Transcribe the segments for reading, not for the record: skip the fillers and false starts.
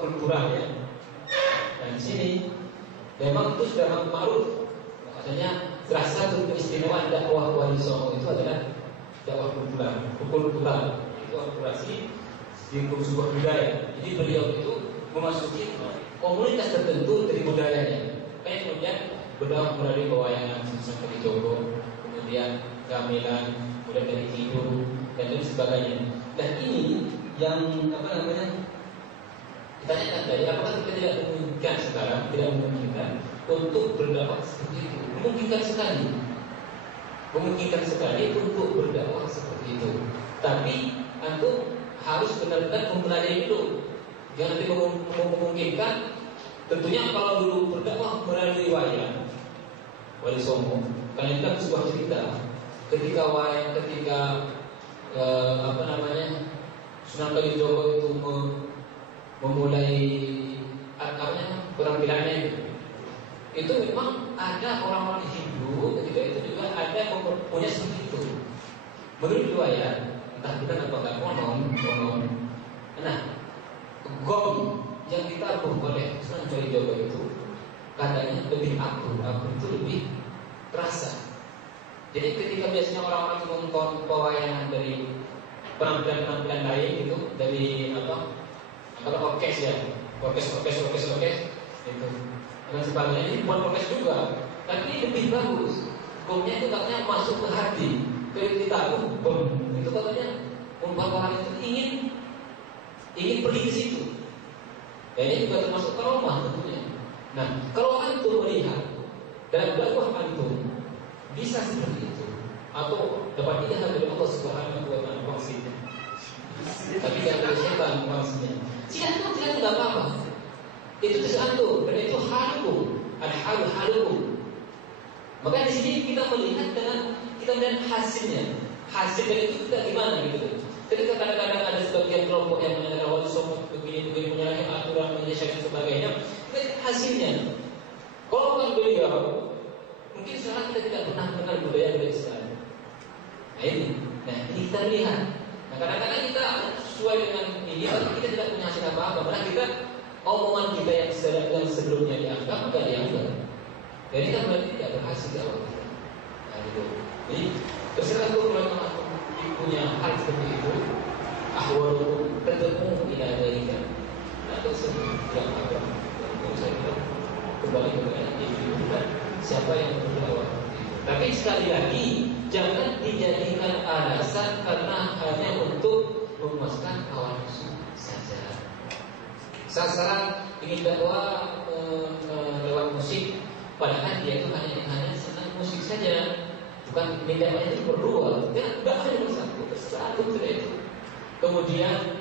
kultural ya. Dan di sini memang itu sudah ma'ruf. Maksudnya salah satu keistimewaan dakwah Wali Songo itu adalah dakwah kultural. Itu akulturasi di sebuah budaya. Jadi beliau itu memasuki komunitas tertentu dari budayanya. Kayak kemudian berdakwah melalui pewayangan sampai di Jogo, kemudian gamelan, kemudian dari tidur dan lain sebagainya. Dan ini yang kita tanyakan tadi, apakah kita tidak memungkinkan sekarang, tidak memungkinkan untuk berdakwah seperti itu? Memungkinkan sekali untuk berdakwah seperti itu. Tapi antum harus benar-benar mempelajari dulu. Jangan nanti memungkinkan. Tentunya kalau dulu berdakwah melalui wayang Wali Songo, karena kita sebuah cerita ketika Sunan Kalijogo itu memulai penampilannya itu memang ada orang-orang Hindu ketika itu juga ada yang punya seperti itu. Menurut riwayat, entah bukan apakah konon. Nah, gong yang ditabuh oleh Sunan Kalijogo itu katanya lebih akur itu lebih terasa. Jadi ketika biasanya orang-orang menonton pewayangan dari penampilan lain gitu, dari orkes ya, orkes itu. Dan sebagainya ini bukan orkes juga, tapi ini lebih bagus. Gongnya itu katanya masuk ke hati, ketika ditabuh, itu katanya membuat orang itu ingin pergi ke situ. Dan ini juga termasuk karomah tentunya. Nah, kalau antum melihat dalam dakwah antum bisa seperti itu, atau dapat hidayah dari Allah Subhanahu wa Ta'ala maksudnya. Tapi jangan dari setan maksudnya. Silakan tidak apa-apa. Itu antum, dan itu halukum, halukum. Maka di sini kita melihat hasilnya. Hasil dari itu kita gimana gitu. Ketika kadang-kadang ada sebagian kelompok yang menyatakan Wali Songo begini menyalahi aturan, menyelesaikan sebagainya, kita lihat hasilnya. Kalau bukan beliau, mungkin sekarang kita tidak pernah mengenal budaya Islam. Nah ini kita lihat. Nah kadang-kadang kita sesuai dengan ini, tapi kita tidak punya hasil apa-apa. Malah kita omongan kita yang sebelumnya dianggap enggak dianggap. Jadi kan berarti tidak berhasil dakwah kita. Nah gitu. Jadi terserah kalau punya hal seperti itu, ahwalukum ketemu ila dzalika. Atau yang apa? Yang saya bilang kembali kepada individu dan siapa yang berdakwah. Tapi sekali lagi jangan dijadikan alasan karena hanya untuk memuaskan hawa nafsu saja. Sasaran ingin dakwah lewat musik, padahal dia itu hanya senang musik saja. Bukan dakwahnya itu berdua, tidak hanya bersatu itu. Kemudian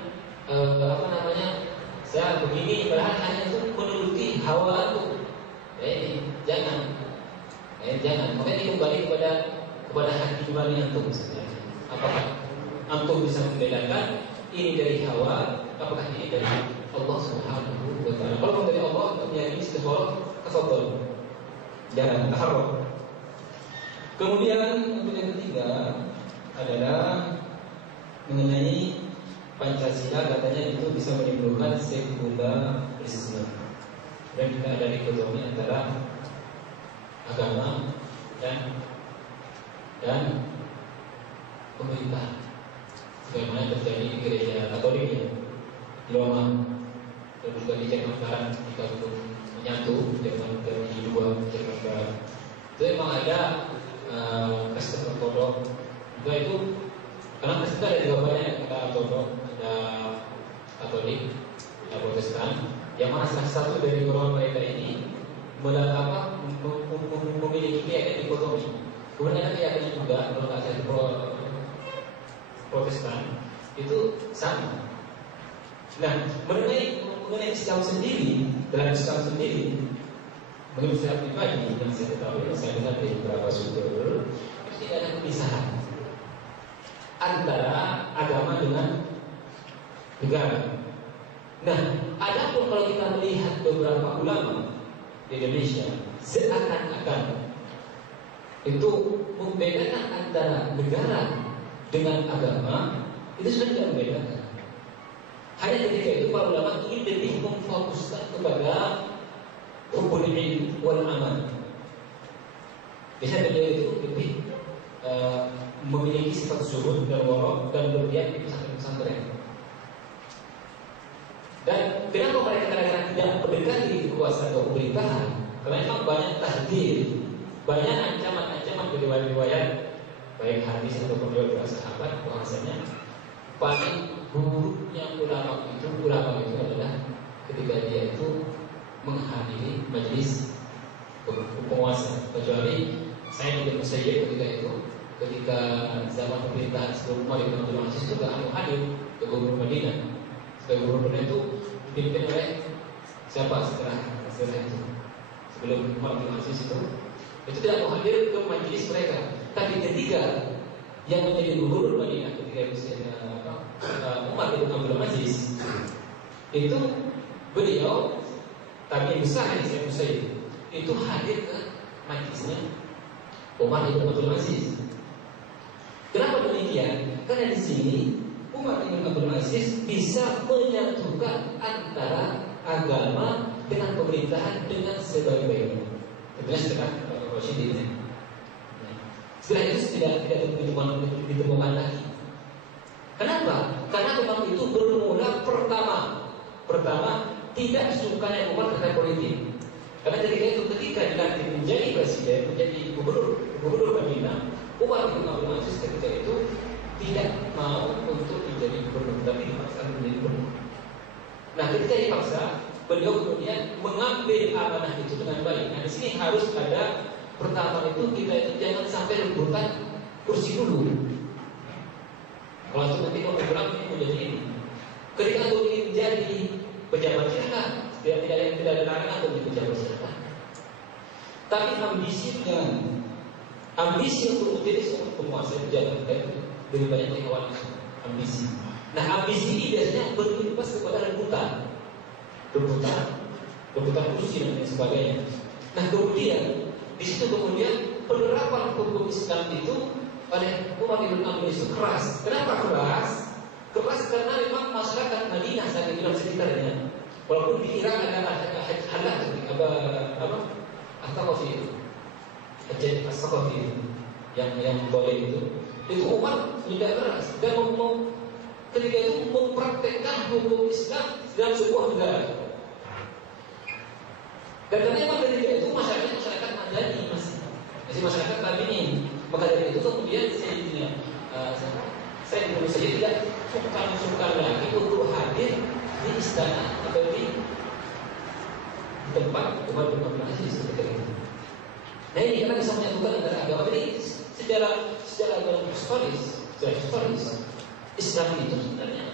saya begini, padahal hanya itu menuruti hawa aku. Jangan. Makanya kembali kepada hati nurani antum sebenarnya. Apakah antum bisa membedakan ini dari hawa, apakah ini dari Allah Subhanahu wa Ta'ala? Kalau dari Allah, menjadi istighfar, tafadhol. Jangan taharruk. Kemudian untuk yang ketiga adalah mengenai Pancasila, katanya itu bisa menimbulkan sekularisme dan tidak ada dikotomi antara agama dan pemerintah sebagaimana terjadi di gereja Katolik ya, di Roma dan juga di Jerman Barat jika belum menyatu Jerman dari dua Jerman Barat. Itu memang ada Kristen Ortodok juga itu, karena Kristen ada juga banyak, ada Ortodok, ada Katolik, ada Protestan, yang mana salah satu dari golongan mereka ini memiliki keyakinan dikotomi. Kemudian ada keyakinan juga kalau nggak salah Protestan itu sama. Nah, mengenai Islam sendiri, dalam Islam sendiri, menurut saya pribadi yang saya ketahui, saya lihat dari beberapa sumber, itu tidak ada pemisahan antara agama dengan negara. Nah, adapun kalau kita melihat beberapa ulama di Indonesia, seakan-akan itu membedakan antara negara dengan agama, itu sudah tidak membedakan. Hanya ketika itu para ulama ingin lebih memfokuskan kepada hubbul ilmi wal amal. Biasanya beliau itu lebih memiliki sifat zuhud dan warok dan berdiam di pesantren-pesantren. Dan kenapa mereka kadang-kadang tidak mendekati kekuasaan atau pemerintahan? Karena memang banyak tahdir, banyak ancaman-ancaman riwayat-riwayat baik hadis ataupun riwayat sahabat bahwasanya paling buruknya ulama itu adalah ketika dia itu menghadiri majelis penguasa. Kecuali saya juga Musayyib ketika zaman pemerintahan sebelum Umar bin Abdul Aziz juga hadir ke Gubernur Madinah. Sebagai Gubernur itu dipimpin oleh siapa setelah itu? Sebelum Umar bin Aziz itu tidak mau hadir ke majelis mereka. Tapi ketika yang menjadi Gubernur Madinah ketika Umar bin Abdul Aziz itu beliau tabi'in besar yang saya Musayyib itu hadir ke majelisnya Umar bin Abdul Aziz. Kenapa demikian? Karena di sini Umar bin Abdul Aziz bisa menyatukan antara agama dengan pemerintahan dengan sebaik-baiknya. Tentunya setelah Rasyidin. Setelah itu tidak ditemukan lagi. Kenapa? Karena memang itu bermula pertama tidak sukanya Umar terhadap politik. Karena ketika dilantik menjadi presiden, menjadi gubernur Madinah, Umar bin Abdul Aziz ketika itu tidak mau untuk menjadi gubernur, tapi dipaksa menjadi gubernur. Nah, ketika dipaksa, beliau kemudian mengambil amanah itu dengan baik. Nah, di sini harus ada pertama itu kita itu jangan sampai rebutan kursi dulu. Kalau itu nanti mau bergerak ini menjadi ini. Ketika itu ingin menjadi pejabat silakan, tidak ada larangan untuk menjadi pejabat silakan. Tapi ambisi untuk menjadi seorang penguasa pejabat lebih banyak yang awal ambisi. Nah, ambisi ini biasanya berimbas kepada rebutan kursi dan lain sebagainya. Nah, kemudian di situ penerapan hukum Islam itu oleh Umar bin Abdul Aziz keras. Kenapa keras? Keras karena memang masyarakat Madinah saat itu dan sekitarnya, walaupun di Irak ada As-Saqafi yang boleh itu Umar tidak keras dan ketika itu mempraktekkan hukum Islam dalam sebuah negara. Dan karena memang ketika itu masyarakat Madani masih masyarakat tabi'in. Maka dari itu kemudian saya tidak sungkan lagi untuk hadir di istana atau di tempat Umar bin Abdul Aziz seperti itu. Nah, ini kita bisa menyatukan antara agama. Jadi secara historis Islam itu sebenarnya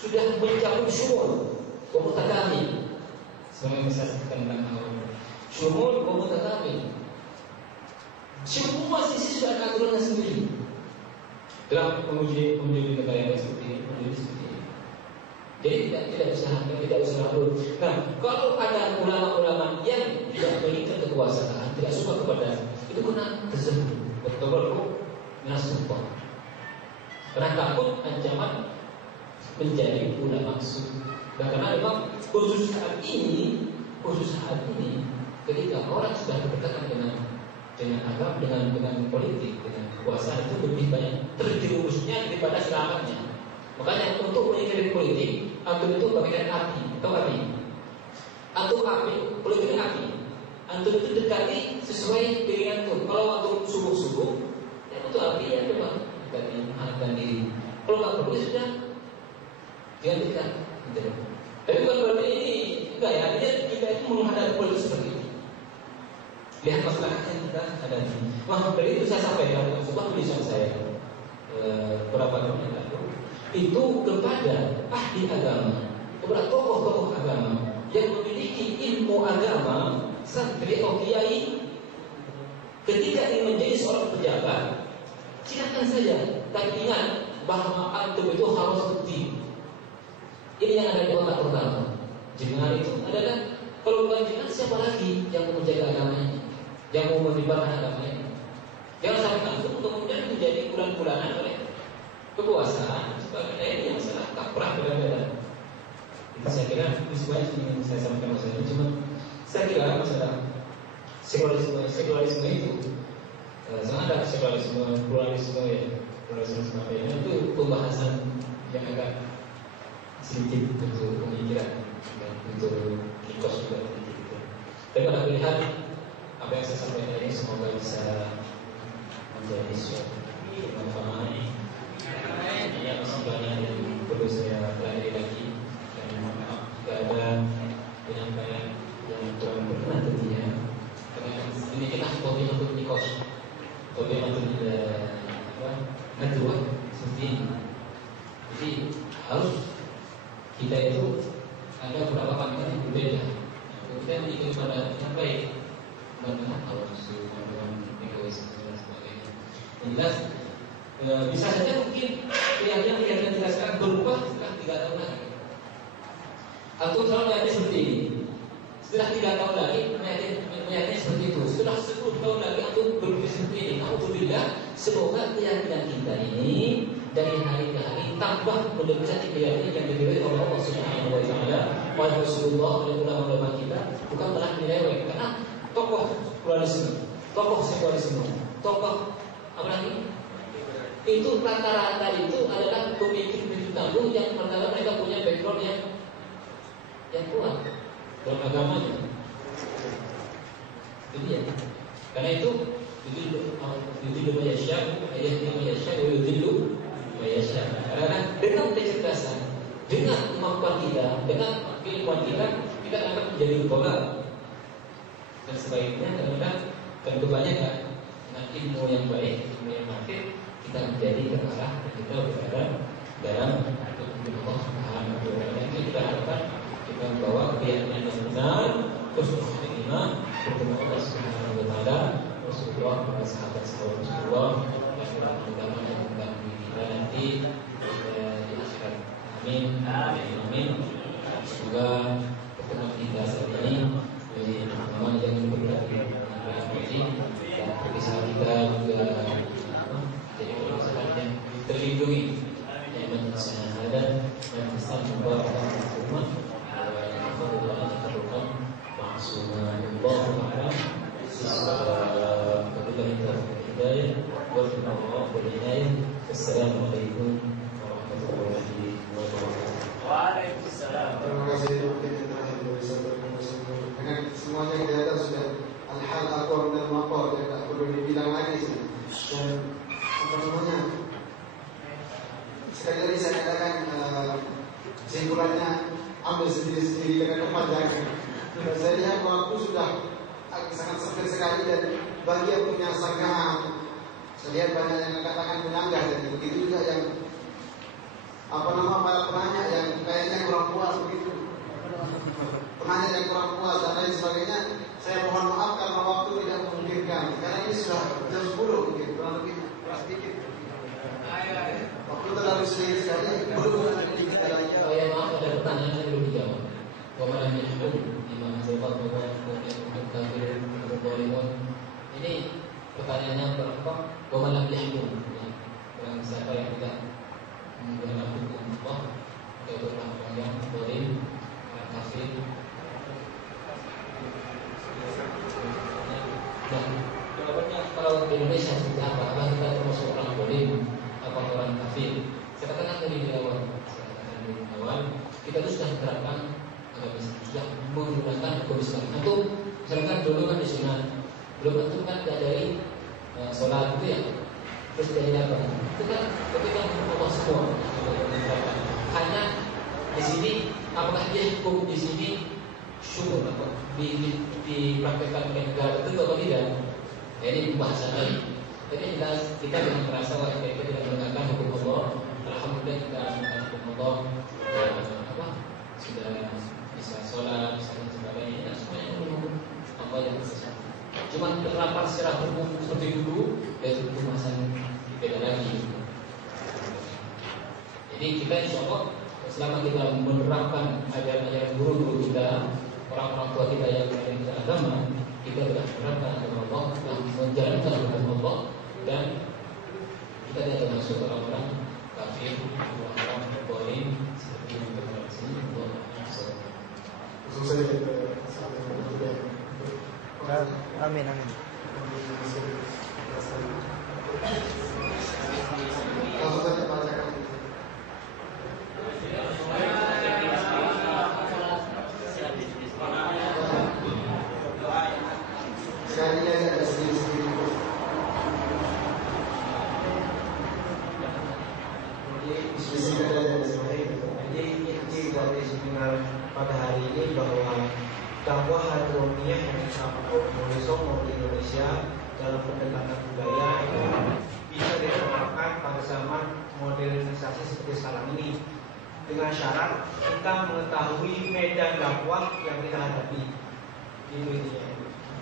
sudah mencakup syumul wa mutakamil. Sebenarnya bisa tentang syumul wa mutakamil. Semua sisi sudah ada aturannya sendiri dalam menguji negara yang seperti ini. Jadi tidak usah lalu. Nah, kalau ada ulama-ulama yang tidak menginginkan kekuasaan, tidak suka kepada itu, kena tersebut betul-betul nasumpah. Karena takut ancaman menjadi ulama sufi. Dan karena memang khusus saat ini, ketika orang sudah berdekatan dengan agama, dengan politik, dengan kekuasaan, itu lebih banyak terjerumusnya daripada selamatnya. Makanya untuk menyikapi politik, antum itu bagaikan api, tahu api? Antum api, politik api. Antum itu dekati sesuai dengan antum. Kalau antum subuh-subuh, ya itu api ya coba dekati, menghangatkan diri. Kalau nggak perlu sudah jangan dekat. Tapi bukan berarti ini enggak ya. Artinya kita itu menghadapi politik seperti ini. Lihat masyarakat yang kita hadapi. Maka dari itu saya sampaikan dalam sebuah tulisan saya beberapa tahun yang lalu itu kepada ahli agama, kepada tokoh-tokoh agama yang memiliki ilmu agama, santri atau kiai, ketika ingin menjadi seorang pejabat, silakan saja. Tapi ingat bahwa antum itu harus bukti. Ini yang ada di otak pertama. Jenengan itu adalah, kalau bukan jenengan siapa lagi yang mau menjaga agamanya, yang mau menyebarkan agamanya? Jangan sampai antum kemudian menjadi bulan-bulanan oleh kekuasaan sebagai ini yang salah kaprah berbeda. Itu saya kira semuanya ingin saya sampaikan masalah ini. Cuma saya kira masalah sekularisme itu sangat ada sekularisme, pluralisme ya, pluralisme sebagainya itu pembahasan yang agak sedikit untuk pemikiran dan untuk kikos juga sedikit gitu. Tapi pada pilihan apa yang saya sampaikan ini semoga bisa menjadi suatu manfaat. Banyak masih banyak yang perlu saya pelajari lagi dan mohon maaf jika ada penyampaian yang kurang berkenan tentunya. Karena ini kita topi untuk nikos, topi untuk kedua seperti ini. Jadi harus kita itu ada beberapa pandangan yang berbeda. Kita ikut pada yang baik, dengan hawa nafsu, dengan egoisme dan sebagainya. Yang jelas bisa saja mungkin yang jelaskan berubah setelah 3 tahun lagi. Atau kalau meyakini seperti ini, setelah 3 tahun lagi meyakini seperti itu. Setelah 10 tahun lagi atau berpikir seperti ini. Alhamdulillah, semoga keyakinan kita ini dari hari ke hari tambah mendekati keyakinan yang diberi oleh Allah Subhanahu wa taala, oleh Rasulullah, oleh ulama-ulama kita, bukan malah menyeleweng. Karena tokoh pluralisme, tokoh sekularisme, tokoh apa lagi? Itu rata-rata itu adalah pemikir-pemikir tangguh yang pertama mereka punya background yang kuat dalam agamanya. Jadi ya, karena itu yudhillu mayasya, yahdi mayasya, yudhillu mayasya. Karena dengan kecerdasan, dengan kemampuan kita, dengan keilmuan kita akan menjadi bola. Dan sebaiknya kadang-kadang dan kebanyakan dengan ilmu yang baik, ilmu yang makin kita menjadi terarah dan kita berada dalam Allah Subhanahu wa taala. Ini kita harapkan kita membawa keyakinan yang benar, terus iman bertemu Allah Subhanahu wa taala, Rasulullah dan sahabat-sahabat Rasulullah dan ulama yang mendampingi kita nanti di akhirat. Amin. Amin. Semoga pertemuan kita saat ini menjadi pertemuan yang berkati dan perpisahan kita juga jadi perpisahan yang terlindungi yang menjahadat dan pesan membawa rahmat dan Allah terbuka maksudnya Allah ketika hidayah warahmatullahi wabarakatuh. Assalamualaikum warahmatullahi wabarakatuh. Waalaikumsalam. Terima kasih dengan semuanya kelihatan sudah al-hal akor dan makor yang tak perlu dibilang lagi sih. Dan apa namanya? Sekali lagi saya katakan kesimpulannya ambil sendiri-sendiri dengan kepanjangan. Saya lihat waktu sudah sangat sempit sekali dan bagi yang punya sanggahan, saya lihat banyak yang katakan menyanggah dan begitu juga yang para penanya yang kayaknya kurang puas begitu. Penanya yang kurang puas dan lain sebagainya. Saya mohon maaf karena waktu tidak memungkinkan. Karena ini sudah jam 10 mungkin, kurang lebih sedikit. Waktu terlalu sedikit sekali. Belum ada tiga lagi. Saya maaf ada pertanyaan yang belum dijawab. Waman yahkum imam zulfat wa kafir wa ini pertanyaannya berapa? Waman yahkum. Orang siapa yang tidak menggunakan hukum Allah atau orang yang zalim, orang kafir. Dan jawabannya kalau di Indonesia seperti apa? Apakah kita termasuk orang zalim atau orang kafir? Saya katakan dari awal, kita itu sudah menerapkan agama Islam, sudah menggunakan hukum Islam. Atau misalkan dulu kan di sunat, belum tentu kan dari sholat itu ya. Terus dari apa? Itu kan ketika Allah semua. Hanya di sini apakah dia hukum di sini syukur atau dipraktekkan oleh negara tertentu atau tidak? Ya, ini pembahasan lain. Jadi jelas kita dengan merasa bahwa kita tidak menegakkan hukum Allah. Alhamdulillah kita menegakkan hukum Allah. Sudah bisa sholat, bisa dan sebagainya. Dan semuanya hukum Allah yang bersesat. Cuma penerapan secara hukum seperti dulu, yaitu pembahasan beda lagi. Jadi kita insya Allah selama kita menerapkan ajaran-ajaran guru-guru kita, orang-orang tua kita yang mengajarkan agama, kita telah menerapkan agama Allah, telah menjalankan hukum Allah, dan kita tidak termasuk orang-orang kafir, orang-orang zalim seperti yang kita lihat di sini. Amin, amin. Langsung saja bacakan. Sekali lagi ada sedikit-sedikit. Jadi inti dari seminar pada hari ini bahwa dakwah hadroniyah yang disampaikan oleh Songo di Indonesia dalam pendekatan budaya bisa diterapkan pada zaman modernisasi seperti sekarang ini dengan syarat kita mengetahui medan dakwah yang kita hadapi. Itu intinya.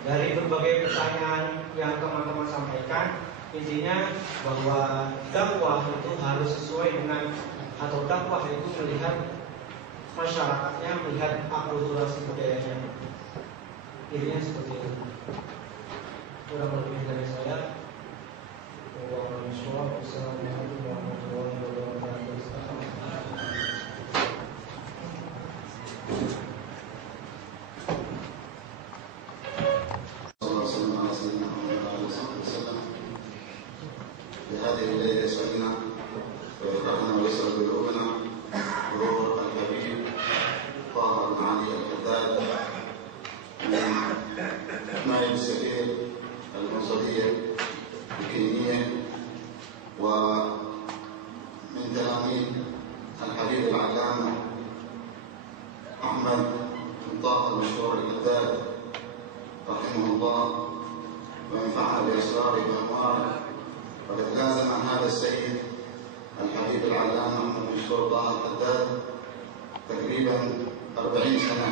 Dari berbagai pertanyaan yang teman-teman sampaikan, intinya bahwa dakwah itu harus sesuai dengan, atau dakwah itu melihat masyarakatnya, melihat akulturasi budayanya. Intinya seperti itu. Kurang lebih dari saya. Wassalamualaikum warahmatullahi wabarakatuh. هذه الليلة يسعدنا ويفرحنا ويسر قلوبنا ظهور الحبيب طه بن علي الحداد من نائب السفير القنصلية الكينية ومن تلاميذ الحبيب العلامة أحمد بن طه المشهور الحداد رحمه الله وينفعنا بأسراره وأنواره. وقد لازم عن هذا السيد الحبيب العلامة محمد مشهور طه الحداد تقريبا 40 سنة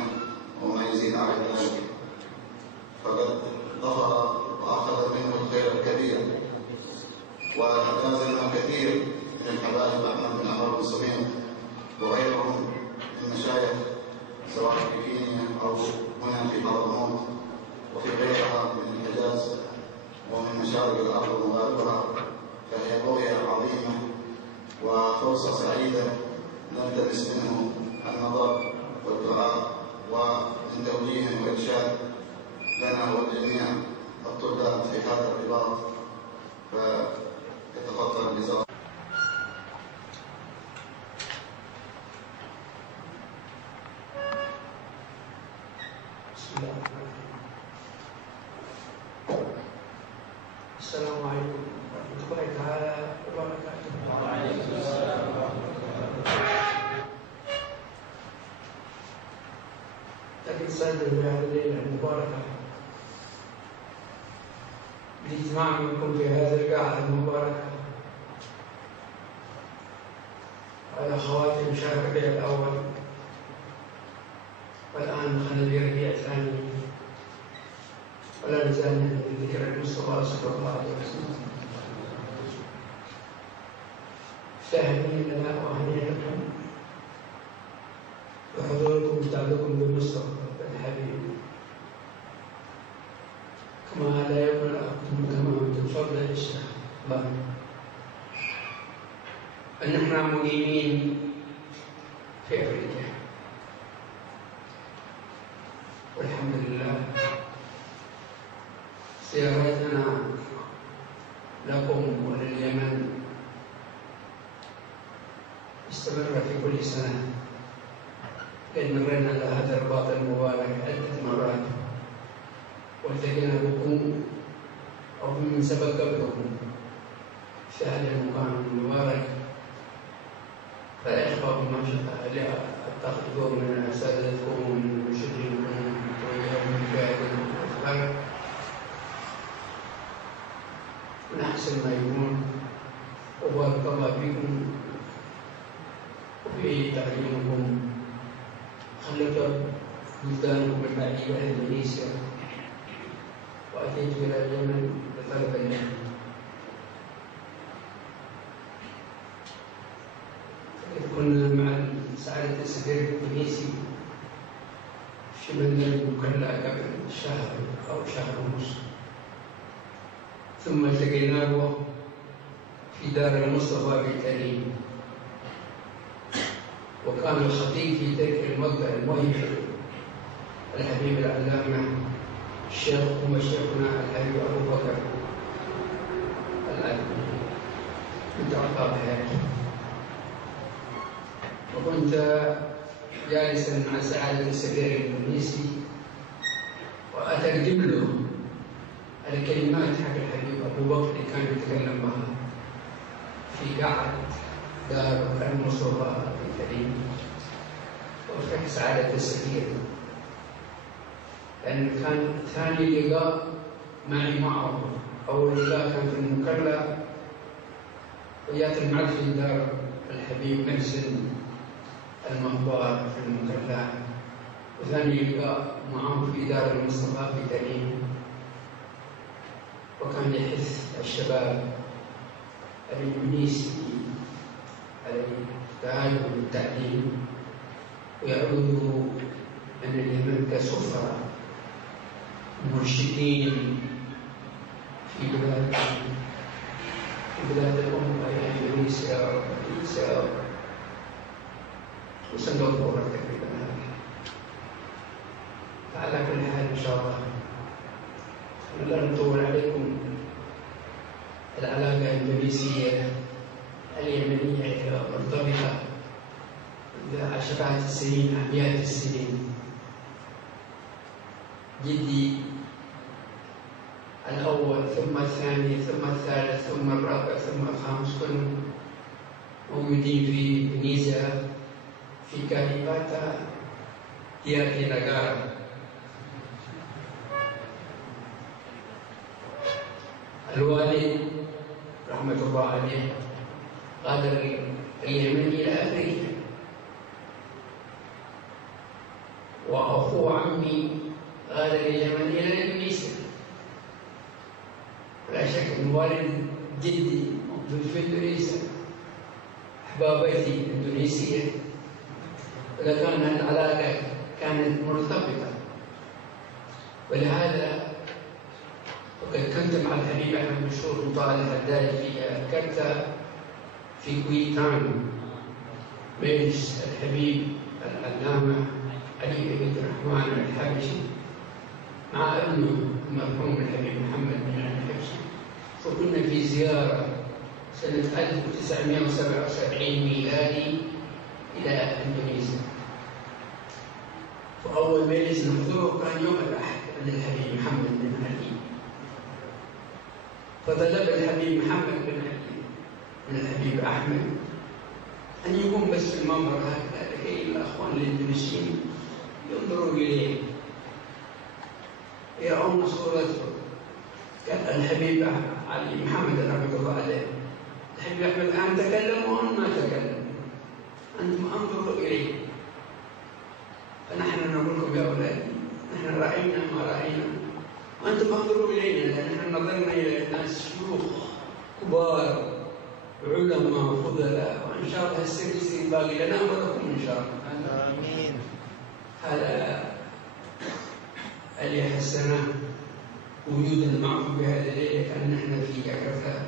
وما يزيد على ذلك، فقد ظفر وأخذ منه الخير الكبير، ولازم كثير من الحبايب أحمد بن عمر بن سمين وغيرهم من مشايخ سواء في كينيا أو هنا في حضرموت وفي غيرها من الحجاز ومن مشارق الأرض ومغاربها، فهي رؤية عظيمة وفرصة سعيدة نلتمس منه النظر والدعاء ومن توجيه وإرشاد لنا ولجميع الطلاب في هذا الرباط، فيتفضل بزار. بسم الله الرحمن الرحيم. السلام عليكم ورحمة الله تعالى وبركاته. وعليكم السلام ورحمة الله وبركاته. تكسر بهذه الليلة المباركة بالاجتماع منكم في هذه القاعة المباركة على خواتم شهر ربيع الأول، والآن دخلنا بربيع الثاني، ولا نزال من ذكر المصطفى صلى الله عليه وسلم. تهنئ لنا وهنيئا لكم وحضوركم وتعلقكم بالمصطفى الحبيب، كما لا يكون أخذكم كما أنتم. تفضل يا شيخ. أن نحن مقيمين في أفريقيا والحمد لله. زيارتنا لكم ولليمن استمرت في كل سنة، لأن مرينا على هذا الرباط المبارك عدة مرات والتقينا بكم أو من سبق قبلكم في هذا المكان المبارك. فالإخوة بما شاء الله أتخذوا من أساتذتكم ومن مشرفيكم ومن قائدين الأخبار من أحسن ما يكون، وبارك الله فيكم وفي تعليمكم. خلت بلدانكم البعيدة عن إندونيسيا وأتيت إلى اليمن لطلب العلم. كنا مع سعادة السفير التونسي شملنا المكلا قبل شهر أو شهر ونصف، ثم التقيناه في دار المصطفى بالتليم، وكان الخطيب في تلك الموقع المهيب الحبيب العلامة الشيخ هو شيخنا الحبيب أبو بكر الآن متوفى بحياته، وكنت جالسا مع سعادة السفير الإندونيسي وأترجم له الكلمات حق الحبيب أبو بكر اللي كان يتكلم بها في قاعة دار المصطفى الكريم وفي سعادة السفير، لأن كان ثاني لقاء معي معه. أول لقاء كان في المكلا ويات المعد في دار الحبيب محسن المقبار في المكلا، وثاني لقاء معه في دار المصطفى في تريم. وكان يحث الشباب الإندونيسي على التعلم والتعليم، ويعود أن اليمن كسفرة مرشدين في بلاد الأم أي إندونيسيا وماليزيا وسنغافورة تقريبا. فعلى كل حال إن شاء الله لا نطول عليكم، العلاقة الإندونيسية اليمنية هي مرتبطة عشرات السنين مئات السنين. جدي الأول ثم الثاني ثم الثالث ثم الرابع ثم الخامس كانوا موجودين في إندونيسيا في كاليباتا Jatinegara. الوالد رحمة الله عليه غادر اليمن إلى أفريقيا، وأخو عمي غادر اليمن إلى إندونيسيا. لا شك أن والد جدي موجود في إندونيسيا، أحبابتي إندونيسية، ولكن العلاقة كانت مرتبطة. ولهذا وقد كنت مع الحبيب أحمد مشهور مطالع الحداد في كرتا في كويتان، مجلس الحبيب العلامة علي بن الرحمن الحبشي مع ابنه المرحوم الحبيب محمد بن الحبشي. فكنا في زيارة سنة 1977 ميلادي إلى إندونيسيا، فأول مجلس نحضره كان يوم الأحد للحبيب محمد بن علي. فطلب الحبيب محمد بن علي من الحبيب أحمد أن يكون بس في المنبر هكذا لكي الأخوان الإندونيسيين ينظروا إليه يرون صورته. قال الحبيب علي محمد رحمة الله عليه: الحبيب أحمد الآن تكلم وأنا ما تكلم، أنتم انظروا إليه. فنحن نقول لكم يا أولادي نحن رأينا ما رأينا وأنتم انظروا إلينا، لأن نحن نظرنا إلى ناس شيوخ كبار علماء فضلاء، وإن شاء الله السر باقي لنا ولكم إن شاء الله. آمين. هذا اللي حسنا وجودنا معكم بهذا الليلة، كأن نحن في جاكرتا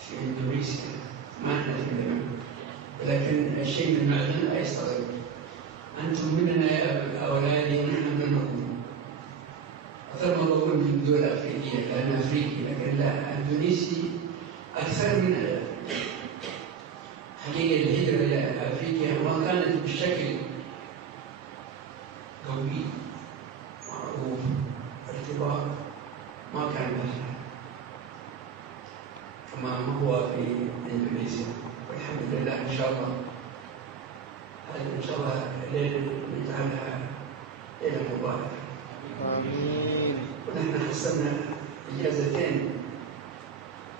في إندونيسيا، ما نحن في اليمن، ولكن الشيء من المعدن لا يستغرب. أنتم مننا يا أولادي ونحن منكم. أكثر ما نقول في الدول الأفريقية لأن أفريقي، لكن لا، إندونيسي أكثر من حقيقة. الهجرة إلى أفريقيا ما كانت بالشكل قوي معروف، ارتباط ما كان مثلا كما هو في إندونيسيا. والحمد لله إن شاء الله هذا إن شاء الله الليلة نجعلها ليلة مباركة. آمين. ونحن حصلنا إجازتين،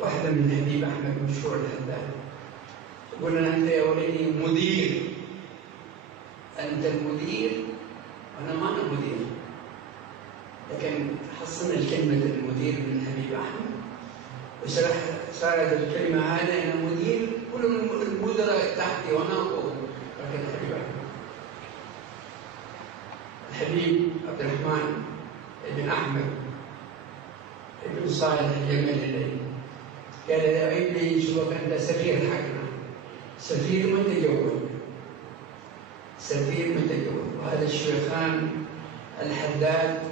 واحدة من الحبيب أحمد مشهور الحداد، قلنا أنت يا ولدي مدير، أنت المدير وأنا ما أنا مدير، لكن حصلنا الكلمة المدير من الحبيب أحمد، وصارت الكلمة هذا أنا مدير، كل المدراء تحتي وأنا فوق. لكن الحبيب أحمد الحبيب عبد الرحمن بن أحمد بن صالح الجمالي قال يا ابني شوف أنت سفير حقنا، سفير متجول، سفير متجول. وهذا الشيخان الحداد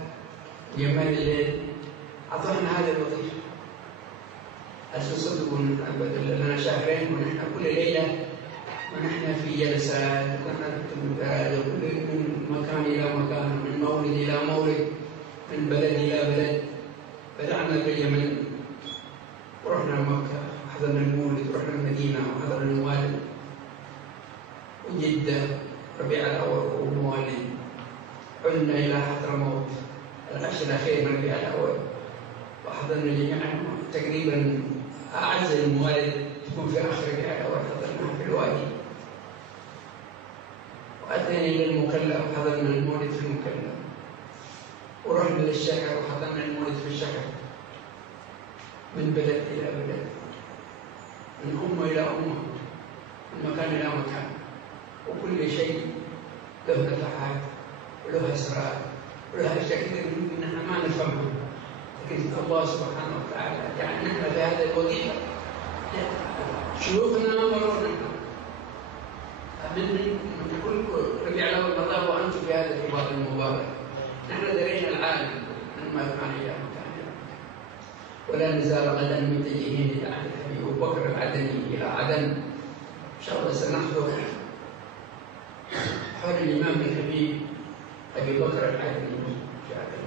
جمال الليل أعطونا هذه الوظيفة. أتصدقون بدل لنا شهرين ونحن كل ليلة ونحن في جلسات من مكان إلى مكان، من مولد إلى مولد، من بلد إلى بلد. بدأنا باليمن ورحنا مكة وحضرنا المولد، ورحنا المدينة وحضرنا الموالد، وجدة ربيع الأول وموالد، عدنا إلى حضرموت العشر الأخير من ربيع الأول، وحضرنا جميعا تقريبا أعز الموالد تكون في آخر ربيع الأول حضرناها في الوادي. وأتينا إلى المكلا وحضرنا المولد في المكلا، ورحنا للشهر وحضرنا المولد في الشهر، من بلد إلى بلد، من أمة إلى أمة، من مكان إلى مكان، وكل شيء له نفحات وله أسرار وله أشياء كثيرة ممكن نحن ما نفهمها، لكن الله سبحانه وتعالى يعني نحن في هذه الوظيفة شيوخنا مروا من كل ربيع الأول مضى وأنتم في هذا الرباط المبارك. نحن درينا العالم من مكان إلى مكان، ولا نزال غدا متجهين إلى عهد الحبيب أبو بكر العدني إلى عدن. إن شاء الله سنحضر حول الإمام الحبيب أبي بكر العدني في عدن،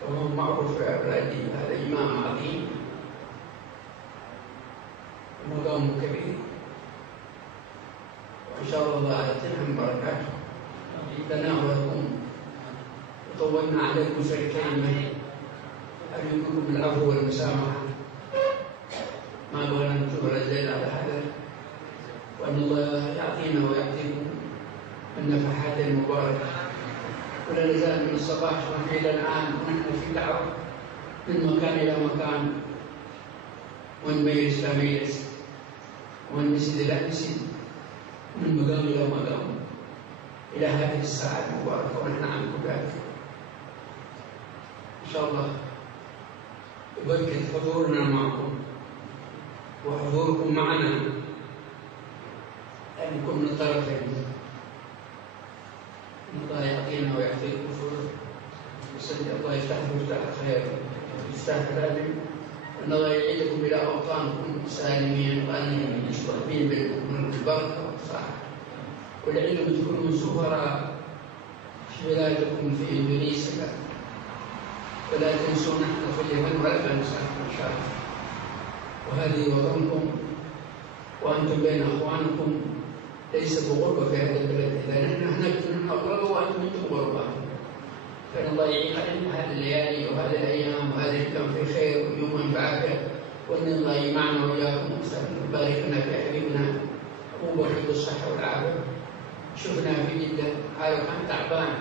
كما هو معروف في أولادي. هذا إمام عظيم ومقامه كبير، وإن شاء الله تنعم بركاته لنا ولكم، وطولنا عليكم في الكلمة. أرجوكم بالعفو والمسامحة، ما بغينا نكتب ولا زين على هذا، وأن الله يعطينا ويعطيكم النفحات المباركة. ولا نزال من الصباح إلى الآن ونحن في دعوة من مكان إلى مكان، ومن مجلس إلى مجلس، ومن مسجد إلى مسجد، من مقام إلى مقام، إلى هذه الساعة المباركة ونحن عنكم ذلك. إن شاء الله يبركة حضورنا معكم وحضوركم معنا، أن يكون من الطرفين. الله يعطينا ويعطيكم فرصة، وسجد الله يفتح مفتاح الخير ويفتح ذلك، أن الله يعيدكم إلى أوطانكم سالمين غانمين مشرفين بالبركة والصحة، ولعلكم تكونوا سفراء في بلادكم في إندونيسيا، ولا تنسوا نحن في اليمن ولا ننساكم إن شاء الله. وهذه وطنكم وأنتم بين أخوانكم، ليس بغربة في هذا البلد. إذا نحن هناك نحن غربة وأنتم غربة، فإن الله يعين علينا هذه الليالي وهذه الأيام وهذه الأيام في خير ويوم بعافية، وأن الله يجمعنا وإياكم ويبارك لنا في حبيبنا أبو بكر بالصحة والعافية. شفنا في جدة هذا كان تعبان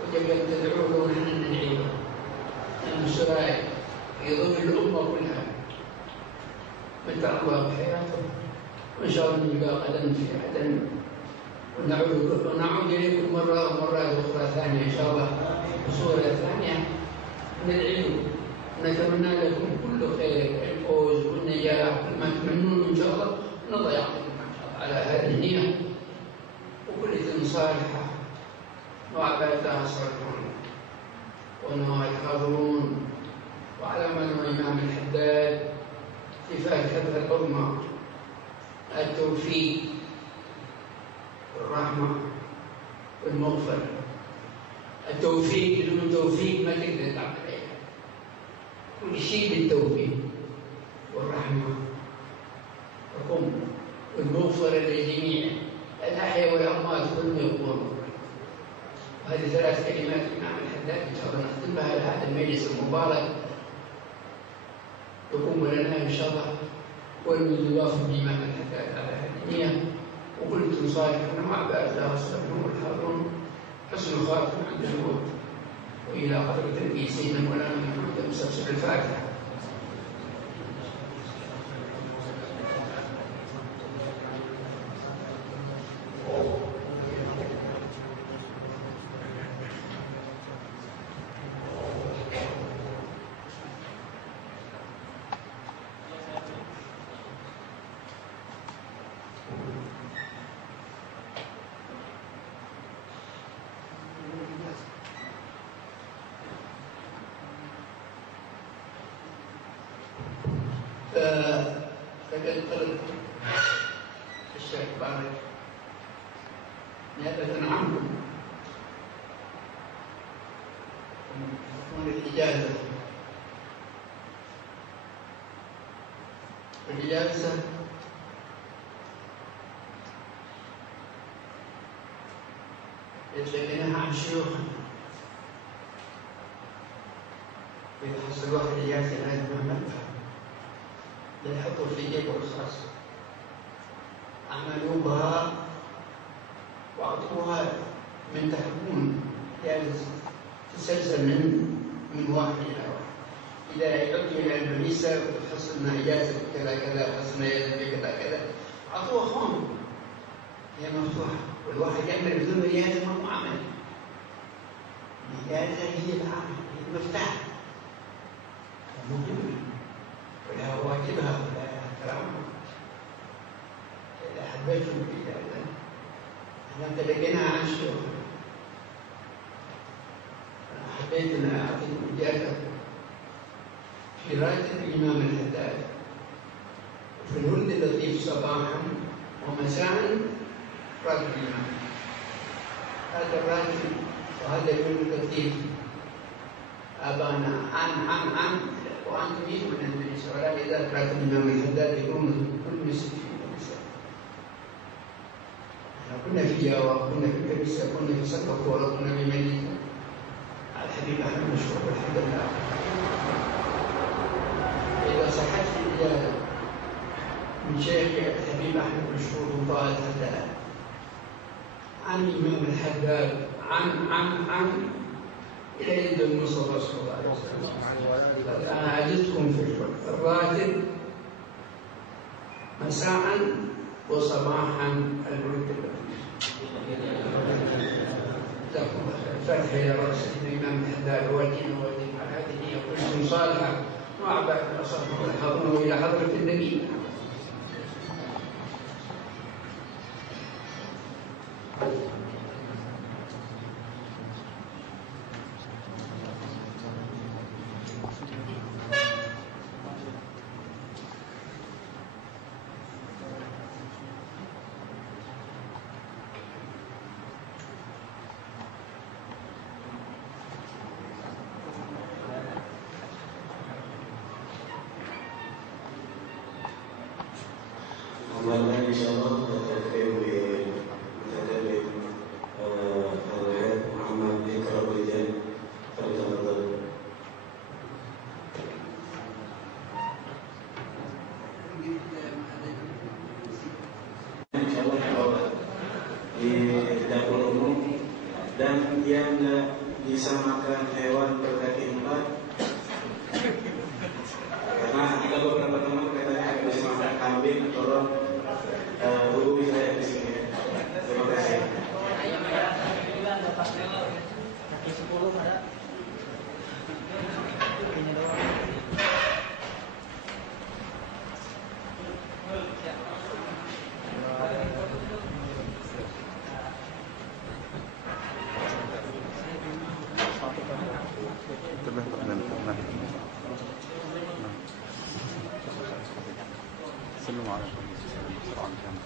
وجب أن تدعوه ونحن ندعي له، أن سراي يضم الأمة كلها. متع الله بحياته، وإن شاء الله نلقى غدا في عدن، ونعود إليكم مرة أخرى ثانية إن شاء الله بصورة ثانية. ندعي ونتمنى لكم كل خير، الفوز والنجاح، كل ما تتمنون إن شاء الله، إن الله يعطيكم على هذه النية، وكل ذنب صالحة وعبادة صالحون ونوائل حاضرون. وعلى من الإمام الحداد في فاتحة العظمى التوفيق والرحمة والمغفرة. التوفيق بدون توفيق ما تقدر تعمل عليها، كل شيء بالتوفيق، والرحمة والمغفرة للجميع الأحياء والأموات كلهم يقولون. وهذه ثلاث كلمات الإمام الحداد إن شاء الله نختم بها هذا المجلس المبارك، يقوم لنا إن شاء الله والمن يوافق الإمام الحداد على هذه النية. وكنتم صالحون مع بعض الله وصحبه والحاضرون، حسن خاتم عند الموت، وإلى قدر في سيدنا مولانا محمد مسلسل الفاتحة. فقد طلب الشيخ بارك نيابة عنكم تكون الإجازة. الإجازة يتلقيناها عن شيوخنا. إذا حصل واحد إجازة لازم نعملها، لا يحطوا في جيبه الخاص، عملوا بها وأعطوها من تحكم جائزة تسلسل من واحد إلى واحد. إذا يعطوا إلى المدرسة وحصلنا إجازة كذا كذا، حصلنا إجازة كذا كذا، أعطوها خام هي مفتوحة، والواحد يعمل بدون إجازة ما هو عمل. الإجازة هي العمل، هي المفتاح مهمة ولها واجبها ولها احترامها. إذا حبيتم الإجازة احنا تلقيناها عن شيوخ. أنا حبيت أن أعطيكم إجازة في راتب الإمام الحداد وفي الورد اللطيف صباحا ومساء راتب الإمام. هذا الراتب وهذا الورد اللطيف أبانا عن وأنتم يجب من المجلس، ولكن إذا راتب الإمام الحداد يكون كل مسجد في الكنيسة. احنا كنا في جاوة، كنا في الكنيسة، كنا في سنغافورة، كنا في مدينة الحبيب أحمد مشهور والحمد لله. إذا صحت الإجازة من شيخ الحبيب أحمد مشهور وفاء الحداد عن الإمام الحداد عن إلى يد المصطفى صلى الله عليه وسلم. أنا عجزتكم في الراتب مساء وصباحا الورد اللطيف. جزاكم الله خير. الفاتحة إلى رأس الإمام الحداد والدين والدين على هذه النية كلكم صالحة وأعباء أصحابه الحاضرون إلى حضرة النبي. إن شاء الله نتكلم بمتكلم الوهاب محمد إكرام رجال فليتفضل. إن شاء الله di dapur umum dan yang bisa makan hewan berkaki empat, karena ada beberapa teman katanya agak bisa makan kambing, tolong hubungi saya di sini. Terima kasih. Kaki 10 ada. Ini doang. سلموا على بسرعة كامل.